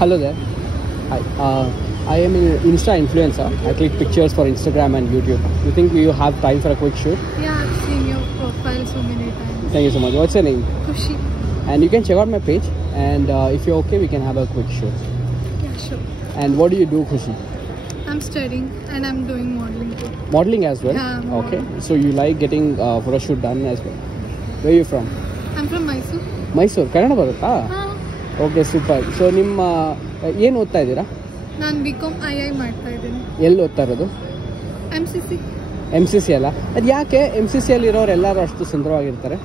Hello there. Hi. I am an Insta influencer. I click pictures for Instagram and YouTube. You think you have time for a quick shoot? Yeah, I've seen your profile so many times. Thank you so much. What's your name? Khushi. And you can check out my page. And if you're okay, we can have a quick shoot. Yeah, sure. And what do you do, Khushi? I'm studying and I'm doing modeling too. Modeling as well? Yeah. Okay. So you like getting photo shoot done as well? Where are you from? I'm from Mysore. Mysuru Kannada ಬರುತ್ತಾ? Okay super. So ನಿಮ್ಮ ಏನು ಓದ್ತಾ ಇದ್ದೀರಾ? ನಾನು BCom II ಮಾಡ್ತಾ ಇದ್ದೀನಿ. ಎಲ್ಲಿ ಓದ್ತಾ ಇರೋದು? MCC. MCC ಅಲ್ಲ? ಅದು ಯಾಕೆ MCC ಅಲ್ಲಿರೋರು ಎಲ್ಲರೂ ಅಷ್ಟು ಸುಂದರವಾಗಿರ್ತಾರೆ?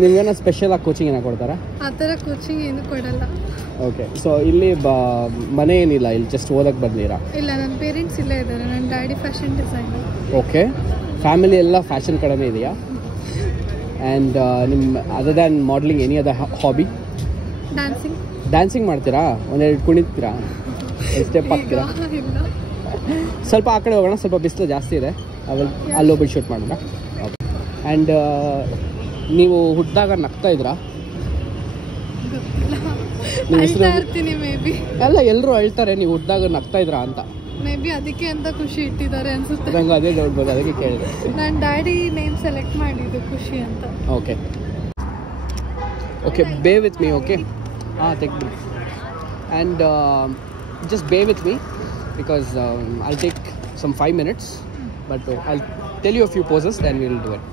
ನಿಮ್ಗೇನೋ ಸ್ಪೆಷಲ್ ಆಗಿ ಕೋಚಿಂಗ್ ಏನೋ ಕೊಡ್ತಾರಾ? ಆ ಥರ ಕೋಚಿಂಗ್ ಏನು ಕೊಡಲ್ಲ. ಓಕೆ. ಸೊ ಇಲ್ಲಿ ಮನೆ ಏನಿಲ್ಲ, ಇಲ್ಲಿ ಜಸ್ಟ್ ಓದಕ್ಕೆ ಬಂದಿರಾ? ಇಲ್ಲ, ನನ್ನ ಪೇರೆಂಟ್ಸ್ ಇಲ್ಲೇ ಇದ್ದಾರೆ. ನನ್ನ daddy fashion designer. Okay. Family ಎಲ್ಲ ಫ್ಯಾಷನ್ ಕಡೆನೇ ಇದೆಯಾ? ಆ್ಯಂಡ್ ನಿಮ್ಮ other than modelling any other hobby? Dancing. Dancing ಮಾಡ್ತೀರಾ? ಒಂದೆರಡು ಕುಣಿತೀರಾ? ಸ್ಟೆಪ್ ಹಾಕ್ತೀರಾ? ಇಲ್ಲ. ಸ್ವಲ್ಪ ಆ ಕಡೆ ಹೋಗೋಣ, ಸ್ವಲ್ಪ ಬಿಸಿಲು ಜಾಸ್ತಿ ಇದೆ, ಅಲ್ಲೋಗ್ಬಿಟ್ಟು ಶೂಟ್ ಮಾಡೋಣ. ಓಕೆ. ಆ್ಯಂಡ್ ನೀವು ಹುಟ್ಟಿದಾಗ ನಗ್ತಾ ಇದ್ರಾ? ಇರ್ತೀನಿ ಮೇ ಬಿ. ಎಲ್ಲ ಎಲ್ಲರೂ ಹೇಳ್ತಾರೆ ನೀವು ಹುಟ್ಟಿದಾಗ ನಗ್ತಾ ಇದ್ರಾ ಅಂತ. ಮೇ ಬಿ ಅದಕ್ಕೆ ಅಂತ ಖುಷಿ ಇಟ್ಟಿದ್ದಾರೆ ಅನ್ಸುತ್ತೆ. ನಂಗೆ ಅದೇ ನೋಡ್ಬೋದು, ಅದಕ್ಕೆ ಕೇಳಿದೆ. ನನ್ನ ಡ್ಯಾಡಿ ನೇಮ್ ಸೆಲೆಕ್ಟ್ ಮಾಡಿದ್ದು ಖುಷಿ ಅಂತ. Okay okay, bear with me. Okay, ಹಾಂ ತೆಗ್ದು. And just bear with me because I'll take some 5 minutes, but I'll tell you a few poses then will do it.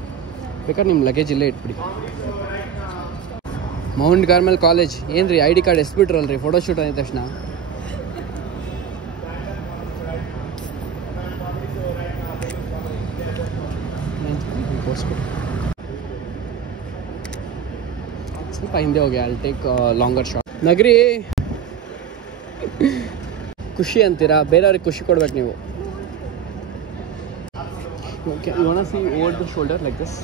ಬೇಕಾದ್ರೆ ನಿಮ್ಮ ಲಗೇಜ್ ಇಲ್ಲೇ ಇಟ್ಬಿಡಿ. Mount Carmel college ಏನು ರೀ, ID card ಎಸ್ಬಿಟ್ರಲ್ರಿ photo shoot ಅಂದ ತಕ್ಷಣ? ಸ್ವಲ್ಪ ಹಿಂದೆ ಹೋಗಿ, ಐಲ್ ಟೇಕ್ ಲಾಂಗರ್ ಶಾಟ್. ನಗರಿ ಖುಷಿ ಅಂತೀರಾ, ಬೇರೆಯವ್ರಿಗೆ ಖುಷಿ ಕೊಡ್ಬೇಕು ನೀವು. Okay, you want to see over the shoulder like this.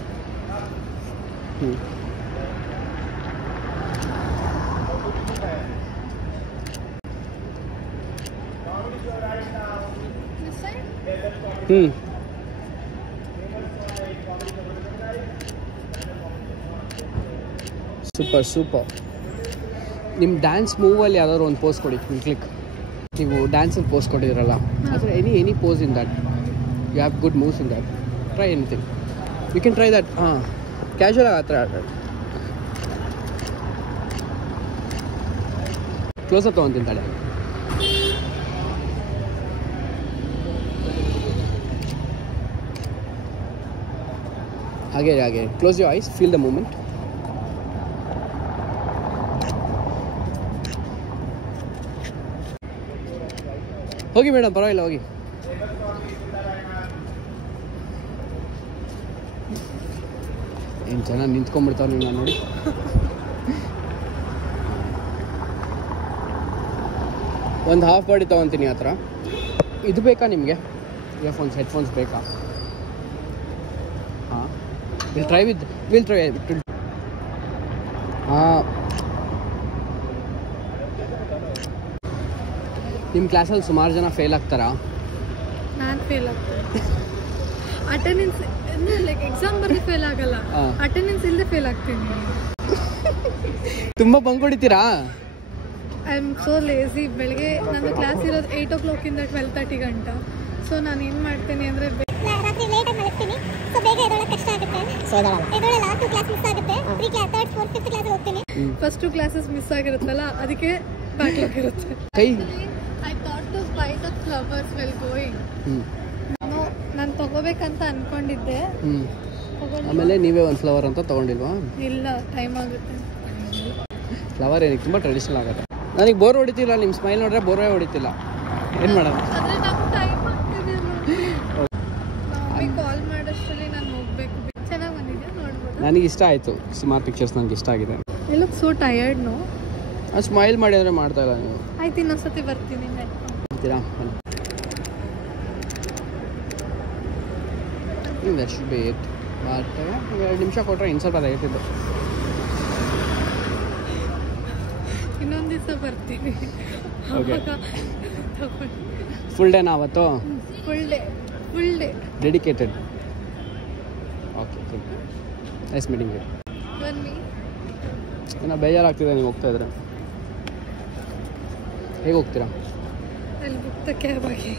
Super super. ನಿಮ್ಮ ಡ್ಯಾನ್ಸ್ ಮೂವಲ್ಲಿ ಯಾವ್ದಾದ್ರು ಒಂದು ಪೋಸ್ ಕೊಡಿ, ಕ್ಲಿಕ್. ನೀವು ಡ್ಯಾನ್ಸಲ್ಲಿ ಪೋಸ್ ಕೊಟ್ಟಿದ್ದೀರಲ್ಲ, ಆದರೆ any pose in that you have good moves in that. Try anything, you can try that. ಹಾಂ, casual ಆಗಿ ಆ ಥರ ಆಡ್ರಿ. ಕ್ಲೋಸಪ್ ತೊಗೊತೀನಿ ತಾಳೆ. ಹಾಗೆ ಹಾಗೆ close your eyes, feel the moment. ಹೋಗಿ ಮೇಡಮ್, ಪರವಾಗಿಲ್ಲ ಹೋಗಿ. ಏನು ಚೆನ್ನಾಗಿ ನಿಂತ್ಕೊಂಡ್ಬಿಡ್ತಾವೆ ನೀವು ನೋಡಿ. ಒಂದು ಹಾಫ್ ಬಾಡಿ ತೊಗೊತೀನಿ ಆ ಥರ. ಇದು ಬೇಕಾ ನಿಮಗೆ? ಇಯರ್ಫೋನ್ಸ್, ಹೆಡ್ಫೋನ್ಸ್ ಬೇಕಾ? ಹಾಂ, ವಿಲ್ ಟ್ರೈ. ಹಾಂ, ನಿಮ್ಮ ಕ್ಲಾಸಲ್ಲಿ ಸುಮಾರು ಜನ ಫೇಲ್ ಆಗ್ತಾರಾ? ನಾನು ಫೇಲ್ ಆಗ್ತೀನಿ. ಅಟೆಂಡೆನ್ಸ್ ಲೈಕ್ ಎಕ್ಸಾಮ್ ಬರೆದು ಫೇಲ್ ಆಗಲ್ಲ, ಅಟೆಂಡೆನ್ಸ್ ಇಲ್ಲದೆ ಫೇಲ್ ಆಗ್ತೀನಿ. ತುಂಬ ಬಂಕ್ ಹೊಡಿತೀರಾ? I am so lazy. ಬೆಳಗ್ಗೆ ನನ್ನ ಕ್ಲಾಸ್ ಇರೋದು 8 o'clock ಇಂದ 12:30 ಗಂಟ. ಸೊ ನಾನು ಏನು ಮಾಡ್ತೀನಿ ಅಂದರೆ ರಾತ್ರಿ ಲೇಟಾಗಿ ಮಲಗ್ತೀನಿ. ಸೊ ಬೇಗ ಎದ್ದೊಳಕ್ಕೆ ಕಷ್ಟ ಆಗುತ್ತೆ. ಎದ್ದೊಳಲ್ಲ, 2 ಕ್ಲಾಸ್ ಮಿಸ್ ಆಗುತ್ತೆ. 3 class, 3rd, 4th, 5th class ಹೋಗ್ತೀನಿ. ಫಸ್ಟ್ 2 ಕ್ಲಾಸಸ್ ಮಿಸ್ ಆಗಿರುತ್ತಲ್ಲ, ಅದಕ್ಕೆ ಬ್ಯಾಕ್ಲಾಗ್ ಇರುತ್ತೆ. I thought to buy the flowers while going. No, ನಾನು ತಗೋಬೇಕಂತ ಅನ್ಕೊಂಡಿದ್ದೆ. ಆಮೇಲೆ ನೀವೇ ಒಂದು ಫ್ಲವರ್ ಅಂತ ತೊಗೊಂಡಿಲ್ವಾ? ಇಲ್ಲ, ಟೈಮ್ ಆಗುತ್ತೆ. ಫ್ಲವರ್ ಏನಕ್ಕೆ ತುಂಬ ಟ್ರೆಡಿಷನಲ್ ಆಗುತ್ತೆ. ನನಗೆ ಬೋರ್ ಹೊಡಿತಿಲ್ಲ, ನಿಮ್ಮ ಸ್ಮೈಲ್ ನೋಡ್ರೆ ಬೋರೇ ಹೊಡಿತಿಲ್ಲ. ಏನು ಮಾಡೋದು? ಆದರೆ ನಮ್ಗೆ ಟೈಮ್ ಆಗ್ತಿದೆ. ಕಾಲ್ ಮಾಡೋಷ್ಟರಲ್ಲಿ ನಾನು ಹೋಗ್ಬೇಕು. ಚೆನ್ನಾಗಿ ಬಂದಿದೆ, ನೋಡ್ಬೋದು. ನನಗೆ ಇಷ್ಟ ಆಯಿತು, ಸುಮಾರು ಪಿಕ್ಚರ್ಸ್ ನನಗೆ ಇಷ್ಟ ಆಗಿದೆ. I look so tired. No, smile ಮಾಡಿ ಅಂದರೆ ಮಾಡ್ತಾ ಇಲ್ಲ ನೀವು. ಆಯ್ತು, ಇನ್ನೊಂದ್ಸತಿ ಬರ್ತೀನಿ. ಬರ್ತೀರಾ? Should be it. ಬಟ್ 2 ನಿಮಿಷ ಕೊಟ್ಟರೆ ಇನ್ನು ಸ್ವಲ್ಪ ತೆಗಿತಿದ್ದು. ಇನ್ನೊಂದು ದಿವಸ ಬರ್ತೀನಿ. ಓಕೆ, ಫುಲ್ ಡೇನಾ ಅವತ್ತು? Full day dedicated. Okay, good. Nice meeting you. ಬನ್ನಿ. ಏನೋ ಬೇಜಾರಾಗ್ತಿದೆ ನೀವು ಹೋಗ್ತಾ ಇದ್ರೆ. ಹೇಗೆ ಹೋಗ್ತೀರಾ? ಅಲ್ಲಿ ಬುಕ್ ಕ್ಯಾಬ್ ಆಗಿ